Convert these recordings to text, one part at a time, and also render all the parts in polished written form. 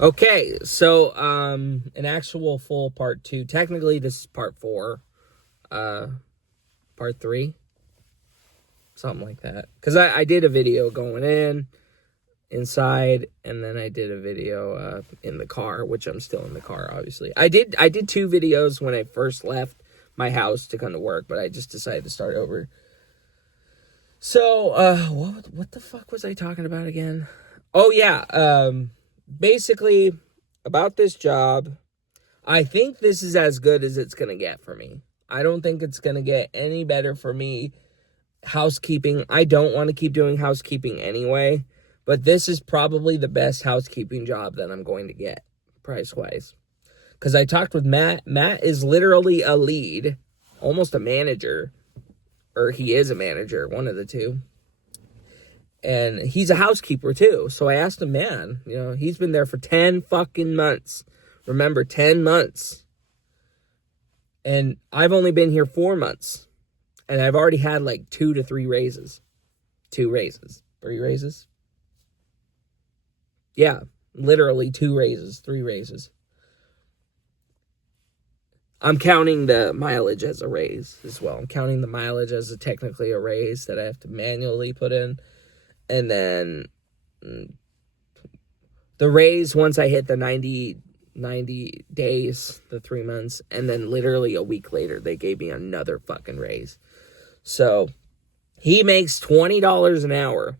Okay, so an actual full part 2. Technically, this is part 4. Part 3, something like that. Because I did a video going inside, and then I did a video in the car, which I'm still in the car, obviously. I did 2 videos when I first left my house to come to work, but I just decided to start over. So, what the fuck was I talking about again? Oh, yeah, basically, about this job, I think this is as good as it's going to get for me. I don't think it's going to get any better for me. Housekeeping, I don't want to keep doing housekeeping anyway, but this is probably the best housekeeping job that I'm going to get, price-wise. Because I talked with Matt. Matt is literally a lead, almost a manager, or he is a manager, one of the two. And he's a housekeeper too. So I asked him, man, he's been there for 10 fucking months. Remember, 10 months. And I've only been here 4 months. And I've already had like 2 to 3 raises. 2 raises. 3 raises? Yeah, literally 2 raises, 3 raises. I'm counting the mileage as a raise as well. I'm counting the mileage as technically a raise that I have to manually put in. And then the raise, once I hit the 90 days, the 3 months, and then literally a week later, they gave me another fucking raise. So he makes $20 an hour,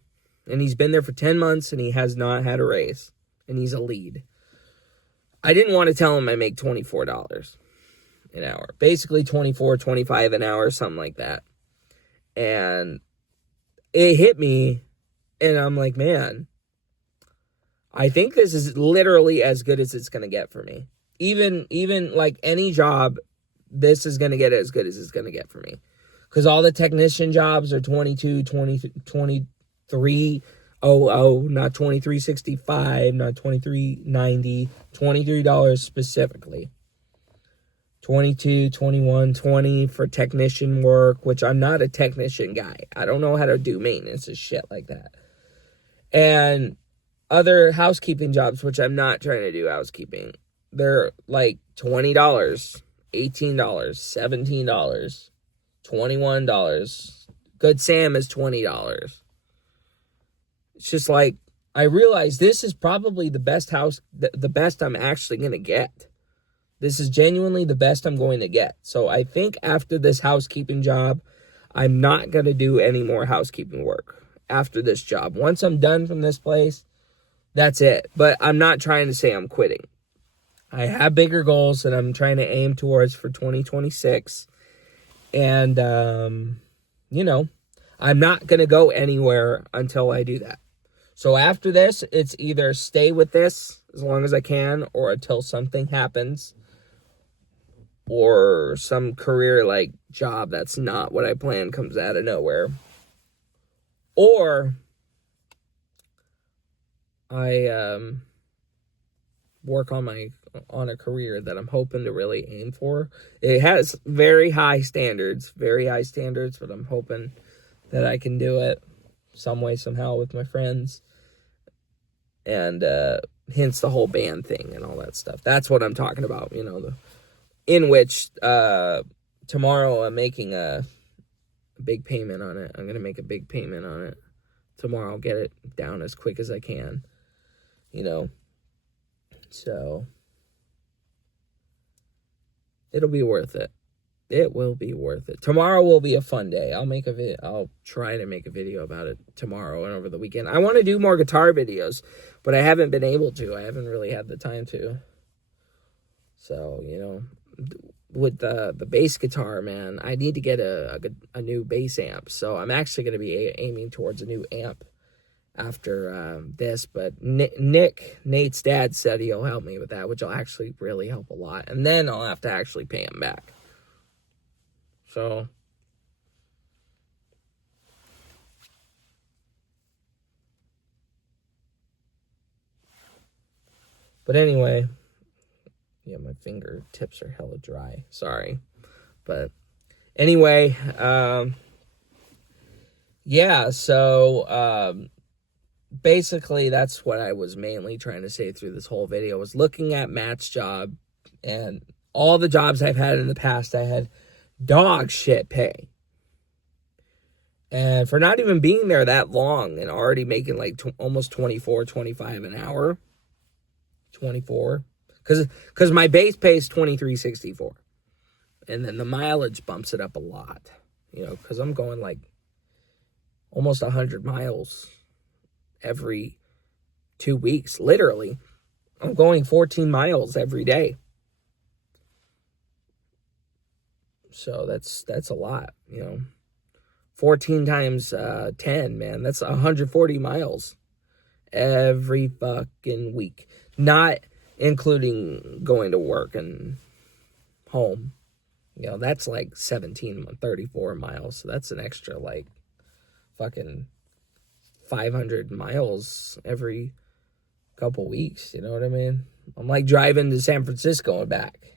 and he's been there for 10 months, and he has not had a raise, and he's a lead. I didn't want to tell him I make $24 an hour, basically 24, 25 an hour, something like that. And it hit me, and I'm like, man, I think this is literally as good as it's going to get for me. Even like any job, this is going to get as good as it's going to get for me. Because all the technician jobs are 22, 23, not 23.65, not 23.90, $23 specifically. 22, 21, 20 for technician work, which I'm not a technician guy. I don't know how to do maintenance and shit like that. And other housekeeping jobs, which I'm not trying to do housekeeping, they're like $20, $18, $17, $21. Good Sam is $20. It's just like, I realize this is probably the best the best I'm actually going to get. This is genuinely the best I'm going to get. So I think after this housekeeping job, I'm not going to do any more housekeeping work after this job. Once I'm done from this place, that's it. But I'm not trying to say I'm quitting. I have bigger goals that I'm trying to aim towards for 2026. And, I'm not going to go anywhere until I do that. So after this, it's either stay with this as long as I can, or until something happens, or some career like job that's not what I planned comes out of nowhere, or I work on a career that I'm hoping to really aim for. It has very high standards, but I'm hoping that I can do it some way, somehow with my friends, and hence the whole band thing and all that stuff. That's what I'm talking about, in which tomorrow I'm making a big payment on it. I'm going to make a big payment on it tomorrow. I'll get it down as quick as I can, so it'll be worth it. It will be worth it. Tomorrow will be a fun day. I'll try to make a video about it tomorrow and over the weekend. I want to do more guitar videos, but I haven't been able to. I haven't really had the time to. So, with the bass guitar, man, I need to get a new bass amp. So I'm actually going to be aiming towards a new amp after this. But Nate's dad, said he'll help me with that, which will actually really help a lot. And then I'll have to actually pay him back. So, but anyway, yeah, my fingertips are hella dry. Sorry. But anyway, yeah, so basically, that's what I was mainly trying to say through this whole video, was looking at Matt's job, and all the jobs I've had in the past, I had dog shit pay. And for not even being there that long and already making like almost 24, 25 an hour, 24, because my base pay is 23.64, and then the mileage bumps it up a lot, you know, because I'm going like almost 100 miles every 2 weeks. Literally, I'm going 14 miles every day. So that's a lot, you know. 14 times 10, man, that's 140 miles every fucking week, not including going to work and home. You know, that's like 34 miles. So that's an extra like fucking 500 miles every couple weeks. You know what I mean? I'm like driving to San Francisco and back.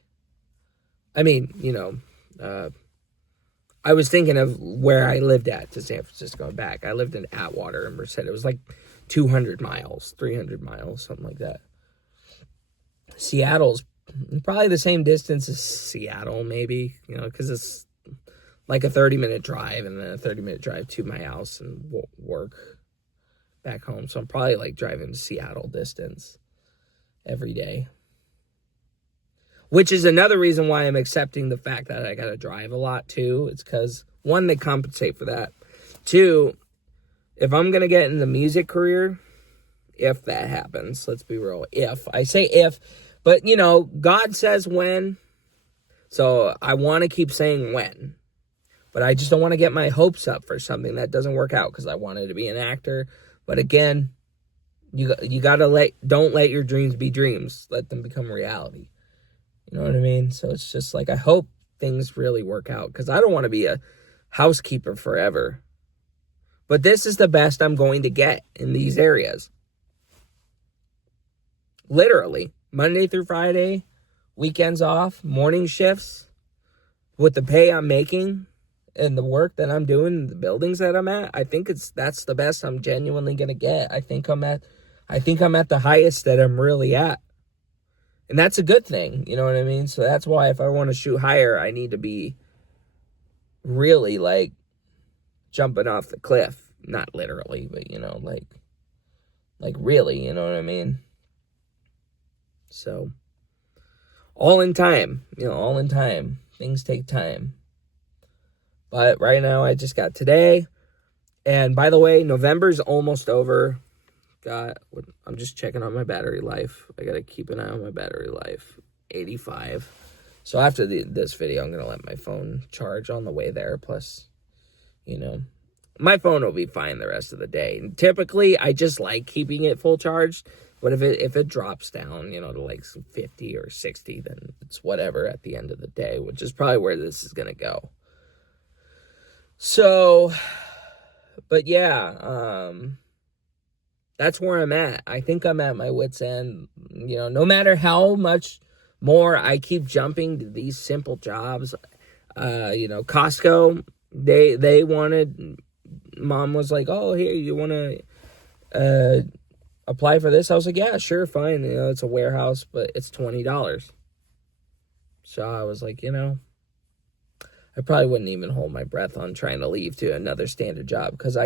I mean, you know, I was thinking of where I lived at to San Francisco and back. I lived in Atwater and Merced. It was like 200 miles, 300 miles, something like that. Seattle's probably the same distance as Seattle, maybe, you know, because it's like a 30-minute drive and then a 30-minute drive to my house and work back home. So I'm probably like driving to Seattle distance every day. Which is another reason why I'm accepting the fact that I got to drive a lot, too. It's because, one, they compensate for that. Two, if I'm going to get in the music career, if that happens, let's be real, if. I say if, but, you know, God says when. So I want to keep saying when. But I just don't want to get my hopes up for something that doesn't work out because I wanted to be an actor. But again, you got to don't let your dreams be dreams. Let them become reality. You know what I mean? So it's just like, I hope things really work out because I don't want to be a housekeeper forever. But this is the best I'm going to get in these areas. Literally, Monday through Friday, weekends off, morning shifts, with the pay I'm making and the work that I'm doing, the buildings that I'm at, I think that's the best I'm genuinely going to get. I think I'm at the highest that I'm really at. And that's a good thing, you know what I mean? So that's why if I want to shoot higher, I need to be really, like, jumping off the cliff. Not literally, but, you know, like really, you know what I mean? So, all in time, you know, all in time. Things take time. But right now, I just got today. And by the way, November's almost over. I'm just checking on my battery life. I gotta keep an eye on my battery life. 85. So after this video, I'm gonna let my phone charge on the way there. Plus, you know, my phone will be fine the rest of the day. And typically, I just like keeping it full charged. But if it drops down, you know, to like 50 or 60, then it's whatever at the end of the day, which is probably where this is gonna go. So, but yeah, that's where I'm at. I think I'm at my wit's end. You know, no matter how much more I keep jumping to these simple jobs, you know, Costco, they wanted, Mom was like, oh, here, you want to apply for this? I was like, yeah, sure, fine. You know, it's a warehouse, but it's $20. So I was like, you know, I probably wouldn't even hold my breath on trying to leave to another standard job because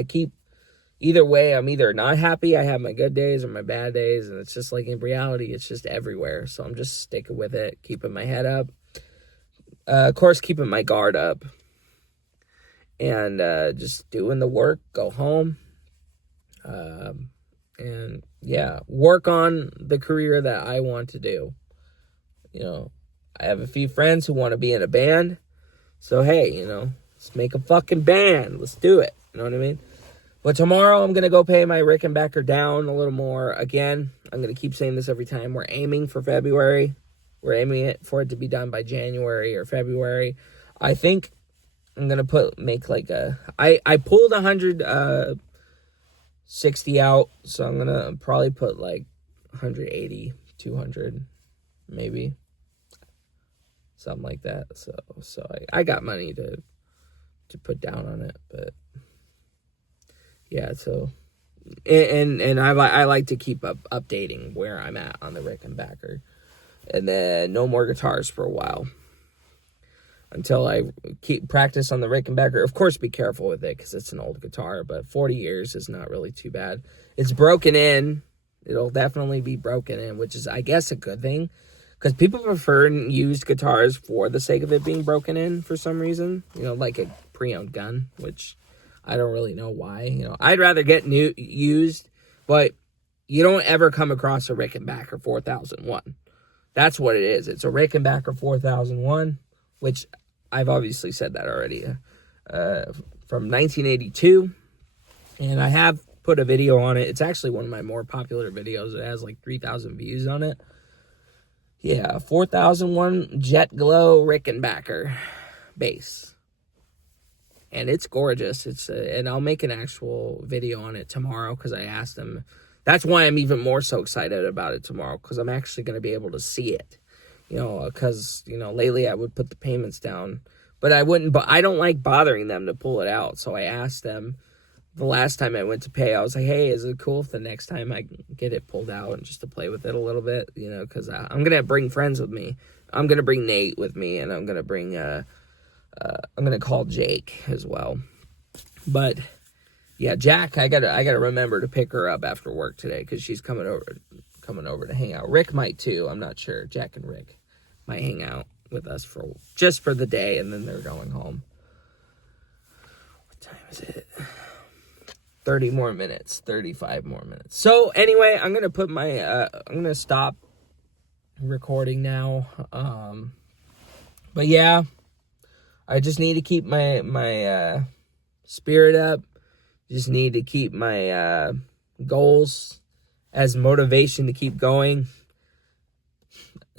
either way, I'm either not happy, I have my good days or my bad days, and it's just like in reality, it's just everywhere. So I'm just sticking with it, keeping my head up. Of course, keeping my guard up. And just doing the work, go home. And yeah, work on the career that I want to do. You know, I have a few friends who want to be in a band. So hey, you know, let's make a fucking band. Let's do it. You know what I mean? But tomorrow I'm going to go pay my Rickenbacker down a little more. Again, I'm going to keep saying this every time. We're aiming for February. We're aiming for it to be done by January or February. I think I'm going to I pulled 160 out. So I'm going to probably put like 180, 200, maybe. Something like that. So I got money to put down on it. But yeah, so And I like to keep updating where I'm at on the Rickenbacker. And then no more guitars for a while. Until I keep practice on the Rickenbacker. Of course, be careful with it because it's an old guitar, but 40 years is not really too bad. It's broken in. It'll definitely be broken in, which is, I guess, a good thing. Because people prefer used guitars for the sake of it being broken in for some reason. You know, like a pre-owned gun, which I don't really know why. You know, I'd rather get used, but you don't ever come across a Rickenbacker 4001. That's what it is. It's a Rickenbacker 4001, which I've obviously said that already, from 1982. And I have put a video on it. It's actually one of my more popular videos. It has like 3,000 views on it. Yeah, 4001 Jet Glow Rickenbacker bass. And it's gorgeous. And I'll make an actual video on it tomorrow because I asked them. That's why I'm even more so excited about it tomorrow, because I'm actually going to be able to see it. You know, because, you know, lately I would put the payments down, but I wouldn't, but I don't like bothering them to pull it out. So I asked them the last time I went to pay, I was like, hey, is it cool if the next time I get it pulled out and just to play with it a little bit, you know, because I'm going to bring friends with me. I'm going to bring Nate with me, and I'm going to bring, I'm going to call Jake as well. But yeah, Jack, I gotta remember to pick her up after work today because she's coming over to hang out. Rick might too. I'm not sure. Jack and Rick might hang out with us just for the day, and then they're going home. What time is it? 30 more minutes. 35 more minutes. So anyway, I'm gonna put my I'm gonna stop recording now. But yeah, I just need to keep my spirit up. Just need to keep my goals as motivation to keep going.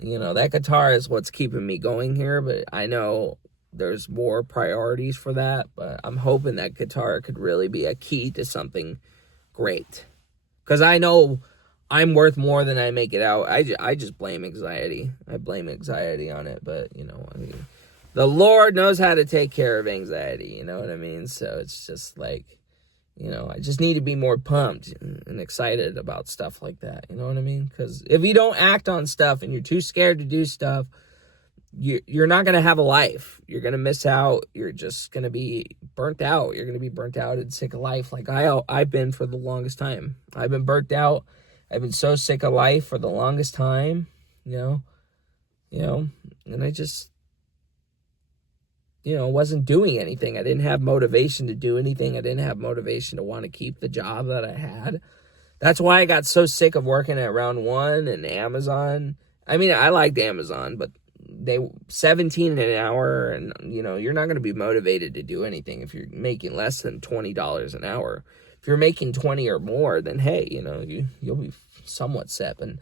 You know, that guitar is what's keeping me going here, but I know there's more priorities for that, but I'm hoping that guitar could really be a key to something great. Because I know I'm worth more than I make it out. I just blame anxiety. I blame anxiety on it, but, you know, I mean, the Lord knows how to take care of anxiety, you know what I mean? So it's just like, you know, I just need to be more pumped and excited about stuff like that. You know what I mean? Because if you don't act on stuff and you're too scared to do stuff, you're not going to have a life. You're going to miss out. You're just going to be burnt out. You're going to be burnt out and sick of life like I've been for the longest time. I've been burnt out. I've been so sick of life for the longest time, you know, and I just, you know, wasn't doing anything. I didn't have motivation to do anything. I didn't have motivation to want to keep the job that I had. That's why I got so sick of working at Round One and Amazon. I mean, I liked Amazon, but they $17 an hour, and, you know, you're not going to be motivated to do anything if you're making less than $20 an hour. If you're making 20 or more, then hey, you know, you'll be somewhat set. And,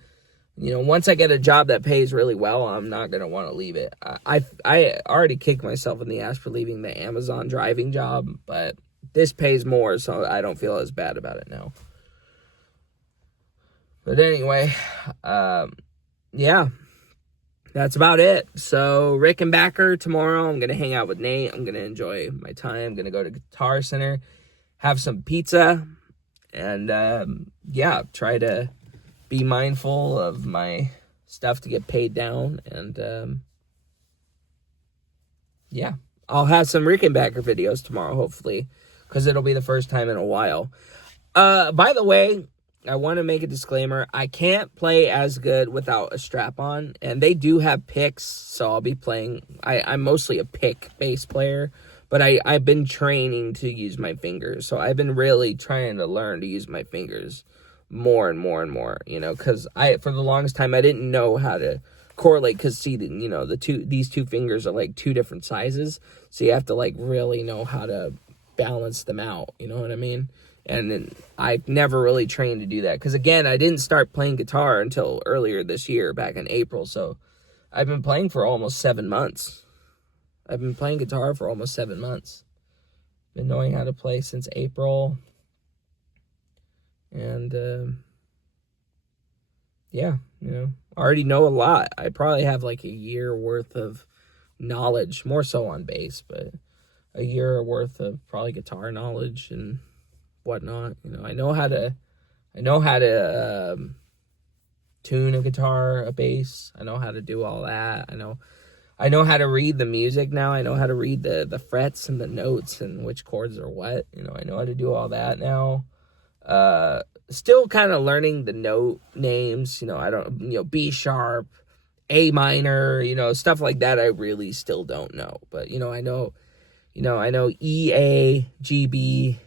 you know, once I get a job that pays really well, I'm not going to want to leave it. I already kicked myself in the ass for leaving the Amazon driving job, but this pays more, so I don't feel as bad about it now. But anyway, yeah, that's about it. So Rickenbacker tomorrow, I'm going to hang out with Nate. I'm going to enjoy my time. I'm going to go to Guitar Center, have some pizza, and yeah, try to be mindful of my stuff to get paid down. And yeah, I'll have some Rickenbacker videos tomorrow, hopefully, because it'll be the first time in a while. By the way, I want to make a disclaimer. I can't play as good without a strap on, and they do have picks, so I'll be playing. I'm mostly a pick bass player, but I've been training to use my fingers, so I've been really trying to learn to use my fingers more and more and more, you know, because for the longest time I didn't know how to correlate, because see, you know, these two fingers are like two different sizes, so you have to like really know how to balance them out, you know what I mean? And then I never really trained to do that, because again, I didn't start playing guitar until earlier this year, back in April. So I've been playing for almost 7 months. I've been playing guitar for almost 7 months. Been knowing how to play since April. And yeah, you know, I already know a lot. I probably have like a year worth of knowledge, more so on bass, but a year worth of probably guitar knowledge and whatnot. You know, I know how to tune a guitar, a bass. I know how to do all that. I know how to read the music now. I know how to read the frets and the notes and which chords are what. You know, I know how to do all that now. Still kind of learning the note names. You know, B sharp, A minor, stuff like that. I really still don't know. But, I know E, A, G, B.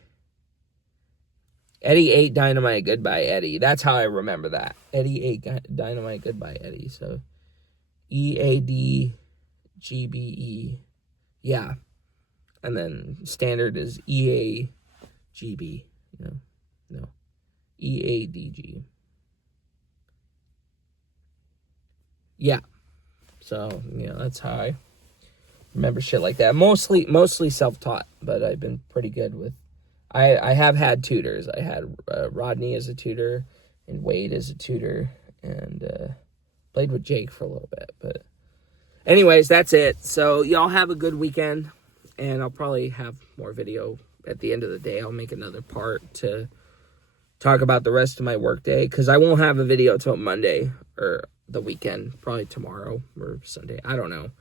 Eddie ate dynamite, goodbye, Eddie. That's how I remember that. Eddie ate dynamite, goodbye, Eddie. So, E, A, D, G, B, E. Yeah. And then standard is E, A, G, B. No. E, A, D, G. Yeah. So, that's how I remember shit like that. Mostly self-taught, but I've been pretty good with... I have had tutors. I had Rodney as a tutor and Wade as a tutor, and played with Jake for a little bit. But anyways, that's it. So y'all have a good weekend, and I'll probably have more video at the end of the day. I'll make another part to talk about the rest of my work day, because I won't have a video till Monday or the weekend, probably tomorrow or Sunday. I don't know.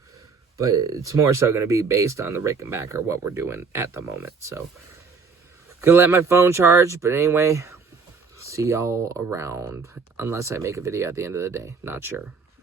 But it's more so going to be based on the Rickenbacker, what we're doing at the moment. So, gonna let my phone charge. But anyway, see y'all around. Unless I make a video at the end of the day. Not sure.